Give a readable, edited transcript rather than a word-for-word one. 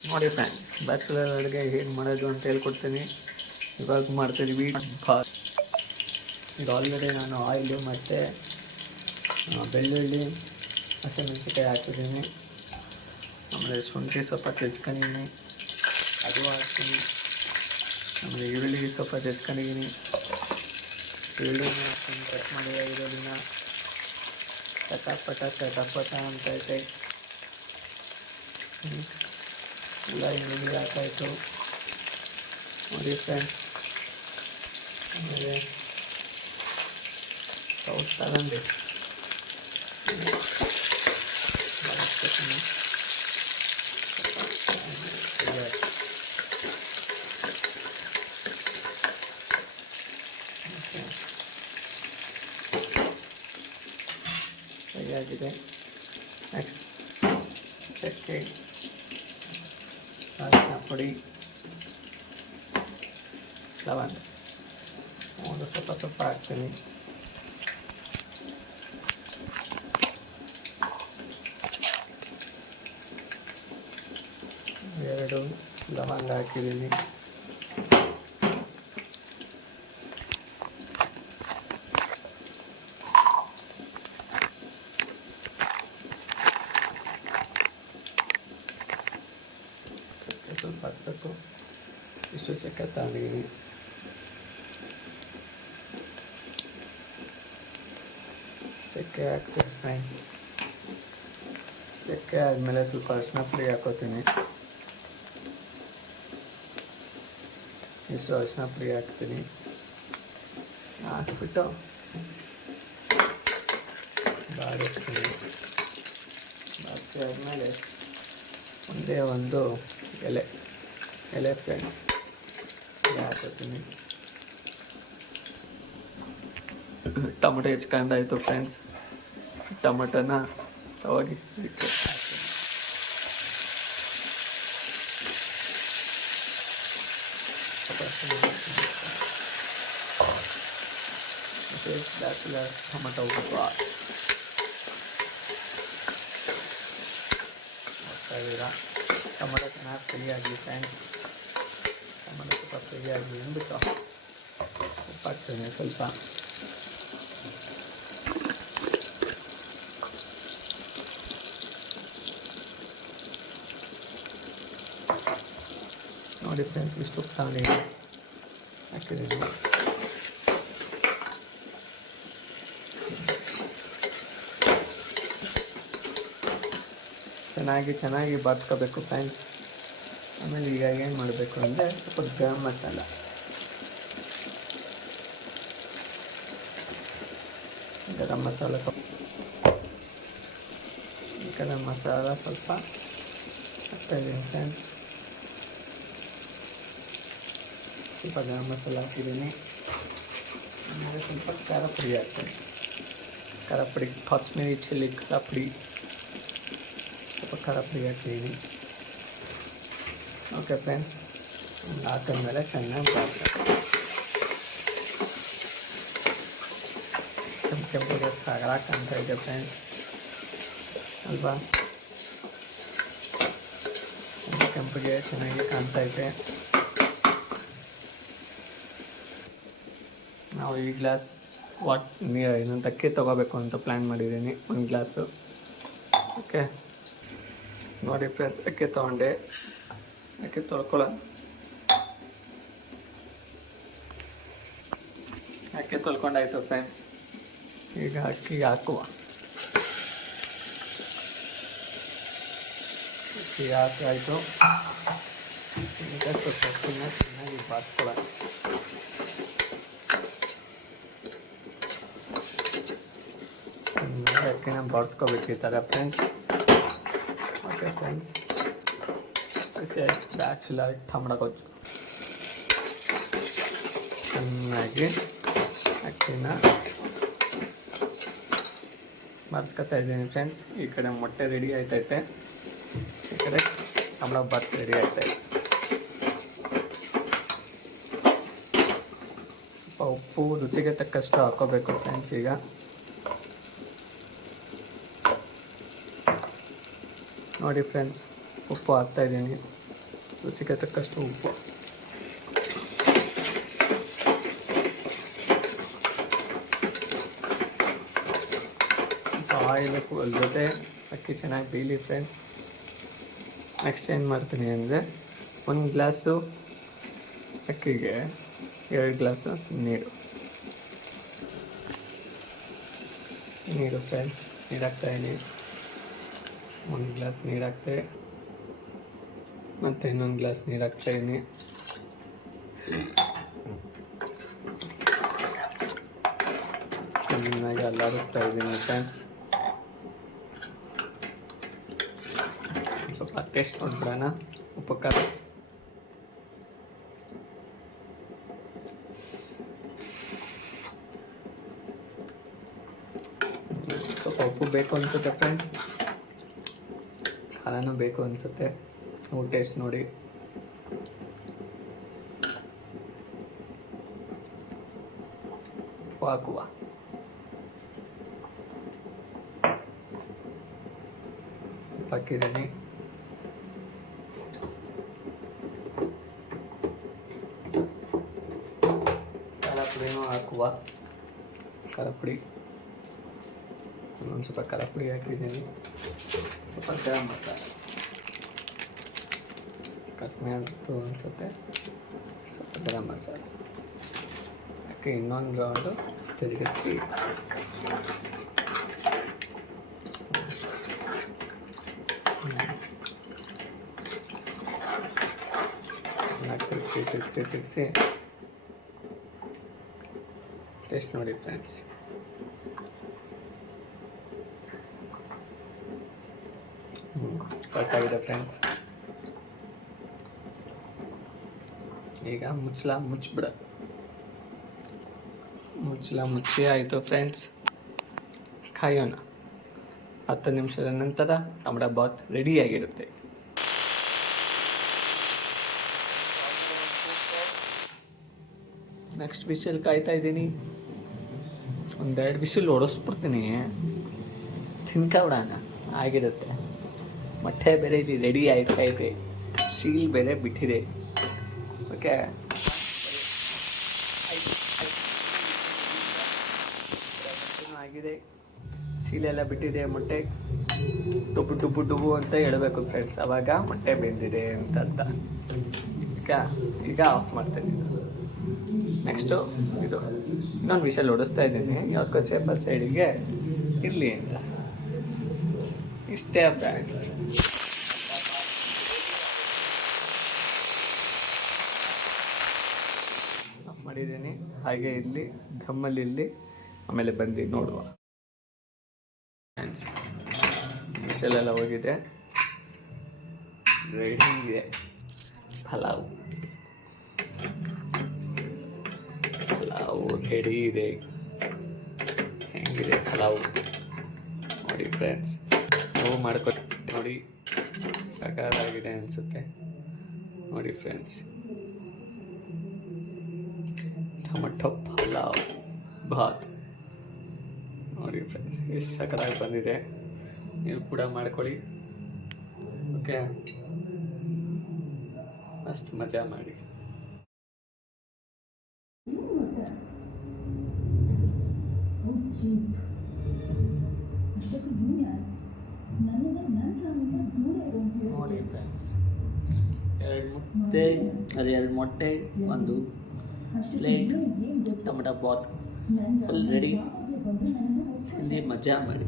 ನೋಡಿ friends, bachelor ಅಡುಗೆ ಹೇಗೆ ಮಾಡೋದು ಅಂತ ಹೇಳ್ಕೊಡ್ತೀನಿ. ಇವಾಗ ಮಾಡ್ತಾಯಿದ್ದೀವಿ ಇದು ಆಲ್ರೆಡಿ ನಾನು ಆಯಿಲು ಮತ್ತು ಬೆಳ್ಳುಳ್ಳಿ ಹಸಿಮೆಣಸಿನ್ಕಾಯಿ ಹಾಕಿದ್ದೀನಿ. ಆಮೇಲೆ ಶುಂಠಿ ಸ್ವಲ್ಪ ತೆಚ್ಕೊಂಡಿದ್ದೀನಿ, ಅದು ಹಾಕ್ತೀನಿ. ಆಮೇಲೆ ಈರುಳ್ಳಿ ಸ್ವಲ್ಪ ತೆಚ್ಕೊಂಡಿದ್ದೀನಿ. ಈರುಳ್ಳಿನ ಕಟ್ ಮಾಡಿ ಈರುಳ್ಳಿನ ಚಟಪಟ ಅಂತೈತೆ. ಎಲ್ಲ ಈರುಳ್ಳಿ ಹಾಕಾಯಿತು ನೋಡಿ ಫ್ರೆಂಡ್ಸ್. ಆಮೇಲೆ ಸೌತ್ ತಗೊಂಡು ಸರಿಯಾಗಿದೆ. ನೆಕ್ಸ್ಟ್ ಚಕ್ಕೆ, ಅರಿಶಿನ ಪುಡಿ, ಲವಂಗ ಒಂದು ಸ್ವಲ್ಪ ಹಾಕ್ತೀನಿ. ಎರಡು ಲವಂಗ ಹಾಕಿದ್ದೀನಿ. ಸ್ವಲ್ಪ ಹಾಕಬೇಕು. ಇಷ್ಟು ಚಕ್ಕೆ ತಗೊಂಡಿದ್ದೀನಿ. ಚಕ್ಕೆ ಹಾಕ್ತೀನಿ ಫ್ರೆಂಡ್ಸ್. ಚಕ್ಕೆ ಆದಮೇಲೆ ಸ್ವಲ್ಪ ಅರಿಶಿನ ಪುಡಿ ಹಾಕೋತೀನಿ. ಇಷ್ಟು ಅರಿಶಿನ ಪುಡಿ ಹಾಕ್ತೀನಿ. ಹಾಕ್ಬಿಟ್ಟು ಬಾಡಿಸ್ತೀನಿ. ಬಾಡಿಸಿ ಆದಮೇಲೆ ಒಂದೇ ಒಂದು ಎಲೆ ಫ್ರೆಂಡ್ಸ್ ಹಾಕೋತೀನಿ. ಟೊಮೆಟೊ ಹೆಚ್ಕೊಂಡಾಯಿತು ಫ್ರೆಂಡ್ಸ್. ಟೊಮೆಟೊನ ತವಾಗಿ ಟೊಮೆಟೊ ಟೊಮೆಟೊ ಚೆನ್ನಾಗಿ ಫ್ರೈ ಆಗಲಿ ಫ್ರೆಂಡ್ಸ್. ಟೊಮೆಟೊ ಸ್ವಲ್ಪ ಫ್ರೈ ಆಗಲಿ ಅಂದ್ಬಿಟ್ಟು ಉಪ್ಪು ಹಾಕ್ತೀನಿ ಸ್ವಲ್ಪ. ನೋಡಿ ಫ್ರೆಂಡ್ಸ್, ಇಷ್ಟು ಉಪ್ಪು ತಗೊಂಡಿದ್ದೀನಿ, ಹಾಕಿದ್ದೀನಿ. ಚೆನ್ನಾಗಿ ಬಾಡಿಸ್ಕೋಬೇಕು ಫ್ರೆಂಡ್ಸ್. ಆಮೇಲೆ ಈಗ ಏನು ಮಾಡಬೇಕು ಅಂದರೆ ಸ್ವಲ್ಪ ಗರಂ ಮಸಾಲ, ಗರಂ ಮಸಾಲ ಸ್ವಲ್ಪ ಹಾಕ್ತಾಯಿದ್ದೀನಿ ಫ್ರೆಂಡ್ಸ್. ಸ್ವಲ್ಪ ಗರಂ ಮಸಾಲ ಹಾಕಿದ್ದೀನಿ. ಆಮೇಲೆ ಸ್ವಲ್ಪ ಖಾರ ಪುಡಿ ಹಾಕ್ತೀನಿ. ಖಾರ ಪುಡಿ, ಕಾಶ್ಮೀರಿ ಚಿಲ್ಲಿ ಖಾರ ಪುಡಿ, ಸ್ವಲ್ಪ ಖಾರ ಪುಡಿ ಹಾಕಿದ್ದೀನಿ. ಓಕೆ ಫ್ರೆಂಡ್ಸ್, ಹಾಕಿದ್ಮೇಲೆ ಚೆನ್ನಾಗಿ ಕೆಂಪುಗೆ ಸಾಗರ ಕಾಣ್ತಾ ಇದೆ ಫ್ರೆಂಡ್ಸ್ ಅಲ್ವಾ? ಕೆಂಪಿಗೆ ಚೆನ್ನಾಗಿ ಕಾಣ್ತಾ ಇದೆ. ನಾವು ಈ ಗ್ಲಾಸ್ ಇನ್ನೊಂದು ಅಕ್ಕಿ ತೊಗೋಬೇಕು ಅಂತ ಪ್ಲ್ಯಾನ್ ಮಾಡಿದ್ದೀನಿ, ಒಂದು ಗ್ಲಾಸು. ಓಕೆ ನೋಡಿ ಫ್ರೆಂಡ್ಸ್, ಅಕ್ಕಿ ತೊಗೊಂಡೆ. ಅಕ್ಕಿ ತೊಳ್ಕೊಂಡಾಯ್ತು ಫ್ರೆಂಡ್ಸ್. ಈಗ ಅಕ್ಕಿ ಹಾಕುವ. ಅಕ್ಕಿ ಹಾಕಾಯಿತು. ಈಗ ಸ್ವಲ್ಪ ಅಕ್ಕಿನ ಚೆನ್ನಾಗಿ ಬಾಚ್ಕೊಳ್ಳ. ಅಕ್ಕಿನ ಬಾಡಿಸ್ಕೋಬೇಕು ಈ ಥರ friends. Okay friends, this is bachelor tomato ಗೊಜ್ಜು. ಚೆನ್ನಾಗಿ ಅಕ್ಕಿನ ಬಾರಿಸ್ಕೊತಾ ಇದ್ದೀನಿ ಫ್ರೆಂಡ್ಸ್. ಈ ಕಡೆ ಮೊಟ್ಟೆ ರೆಡಿ ಆಯ್ತೈತೆ, ಈ ಕಡೆ ಟೊಮೆಟೊ ಬಾತ್ ರೆಡಿ ಆಯ್ತೈತೆ. ಸ್ವಲ್ಪ ಉಪ್ಪು ರುಚಿಗೆ ತಕ್ಕಷ್ಟು ಹಾಕೋಬೇಕು ಫ್ರೆಂಡ್ಸ್. ಈಗ ನೋಡಿ ಫ್ರೆಂಡ್ಸ್, ಉಪ್ಪು ಹಾಕ್ತಾಯಿದ್ದೀನಿ. ರುಚಿಗೆ ತಕ್ಕಷ್ಟು ಉಪ್ಪು. ಕಾಯಬೇಕು, ಅದ್ರ ಜೊತೆ ಅಕ್ಕಿ ಚೆನ್ನಾಗಿ ಬೇಯಲಿ ಫ್ರೆಂಡ್ಸ್. ನೆಕ್ಸ್ಟ್ ಏನು ಮಾಡ್ತೀನಿ ಅಂದರೆ 1 ಗ್ಲಾಸು ಅಕ್ಕಿಗೆ 2 ಗ್ಲಾಸು ನೀರು ಫ್ರೆಂಡ್ಸ್. ನೀರು ಹಾಕ್ತಾಯಿದ್ದೀನಿ. 1 ಗ್ಲಾಸ್ ನೀರು ಹಾಕ್ತೆ, ಮತ್ತು ಇನ್ನೊಂದು ಗ್ಲಾಸ್ ನೀರು ಹಾಕ್ತಾಯಿದ್ದೀನಿ. ಚೆನ್ನಾಗಿ ಅಲ್ಲಾಡಿಸ್ತಾ ಇದ್ದೀನಿ ಫ್ರೆಂಡ್ಸ್. ಸ್ವಲ್ಪ ಟೇಸ್ಟ್ ನೋಡ್ಬಿಡೋಣ ಉಪ್ಪು ಖಾರ. ಸ್ವಲ್ಪ ಉಪ್ಪು ಬೇಕು ಅನಿಸುತ್ತೆ ಫ್ರೆಂಡ್ಸ್, ಖಾರನೂ ಬೇಕು ಅನಿಸುತ್ತೆ. ನೀವು ಟೇಸ್ಟ್ ನೋಡಿ. ಉಪ್ಪು ಹಾಕುವ. ಉಪ್ಪು ಹಾಕಿದ್ದೀನಿ. ಖಾರ ಪುಡಿನೂ ಹಾಕುವ. ಖಾರ ಪುಡಿ ಒಂದು ಸ್ವಲ್ಪ ಖಾರ ಪುಡಿ ಹಾಕಿದ್ದೀನಿ. ಸ್ವಲ್ಪ ಗರಂ ಮಸಾಲೆ ಕಡಿಮೆ ಆಯಿತು ಅನಿಸುತ್ತೆ. ಸ್ವಲ್ಪ ಗರಂ ಮಸಾಲೆ ಹಾಕಿ ಇನ್ನೊಂದು ರೌಂಡು ತಿರುಗಿಸಿ ತಿರುಗಿಸಿ ಟೇಸ್ಟ್ ನೋಡಿ ಫ್ರೆಂಡ್ಸ್. ಕರೆಕ್ಟಾಗಿದೆ ಫ್ರೆಂಡ್ಸ್. ಈಗ ಮುಚ್ಚಿಬಿಡೋದು. ಮುಚ್ಚಿ ಆಯಿತು ಫ್ರೆಂಡ್ಸ್. ಕಾಯೋಣ. 10 ನಿಮಿಷದ ನಂತರ ಟೊಮೆಟೊ ಬಾತ್ ರೆಡಿಯಾಗಿರುತ್ತೆ. ನೆಕ್ಸ್ಟ್ ವಿಷಲ್ ಕಾಯ್ತಾ ಇದ್ದೀನಿ. 1-2 ವಿಷಲ್ ಹೊಡೆಸ್ಬಿಡ್ತೀನಿ, ತಿನ್ಕೊಬಿಡೋಣ ಆಗಿರುತ್ತೆ. ಮೊಟ್ಟೆ ಬೇರೆ ಇಲ್ಲಿ ರೆಡಿ ಆಯ್ತಾ ಇದೆ, ಸೀಲ್ ಬೇರೆ ಬಿಟ್ಟಿದೆ. ಓಕೆ, ಆಗಿದೆ, ಸೀಲೆಲ್ಲ ಬಿಟ್ಟಿದೆ. ಮೊಟ್ಟೆ ಡುಬು ಅಂತ ಹೇಳಬೇಕು ಫ್ರೆಂಡ್ಸ್, ಅವಾಗ ಮೊಟ್ಟೆ ಬೆಂದಿದೆ ಅಂತ ಅರ್ಥ. ಈಗ ಆಫ್ ಮಾಡ್ತೇನೆ. ನೆಕ್ಸ್ಟು ಇದು ಇನ್ನೊಂದು ವಿಷಲ್ ಹೊಡಿಸ್ತಾ ಇದ್ದೀನಿ, ಯಾವ್ದಕ್ಕೋ ಸೇಫ್ ಸೈಡಿಗೆ ಇರಲಿ ಅಂತ. ಇಷ್ಟೇ ಫ್ರೆಂಡ್ಸ್. ಆಫ್ ಮಾಡಿದ್ದೀನಿ. ಹಾಗೆ ಇಲ್ಲಿ ಧಮ್ಮಲ್ಲಿ ಇಲ್ಲಿ ಆಮೇಲೆ ಬಂದು ನೋಡುವ ಫ್ರೆಂಡ್ಸ್. ವಿಷಲೆಲ್ಲ ಹೋಗಿದೆ, ರೆಡಿ ಇದೆ ಪಲಾವ್ ರೆಡಿ ಇದೆ. ಹೆಂಗಿದೆ ಪಲಾವ್ ನೋಡಿ ಫ್ರೆಂಡ್ಸ್, ನೀವು ಮಾಡ್ಕೊಂಡು ನೋಡಿ. ಸಕಾಲಾಗಿದೆ ಅನಿಸುತ್ತೆ ನೋಡಿ ಫ್ರೆಂಡ್ಸ್. ಟೊಮೆಟೊ ಪಲಾವ್ ಬಾತ್ ನೋಡಿ ಫ್ರೆಂಡ್ಸ್, ಎಷ್ಟು ಸಕಲಾಗಿ ಬಂದಿದೆ. ನೀವು ಕೂಡ ಮಾಡ್ಕೊಳ್ಳಿ. ಓಕೆ, ಮಸ್ತ್ ಮಜಾ ಮಾಡಿ. ನೋಡಿ ಫ್ರೆಂಡ್ಸ್, 2 ಮೊಟ್ಟೆ 1 plate tomato bath full ready. ತಿಂದು ಮಜಾ ಮಾಡಿ.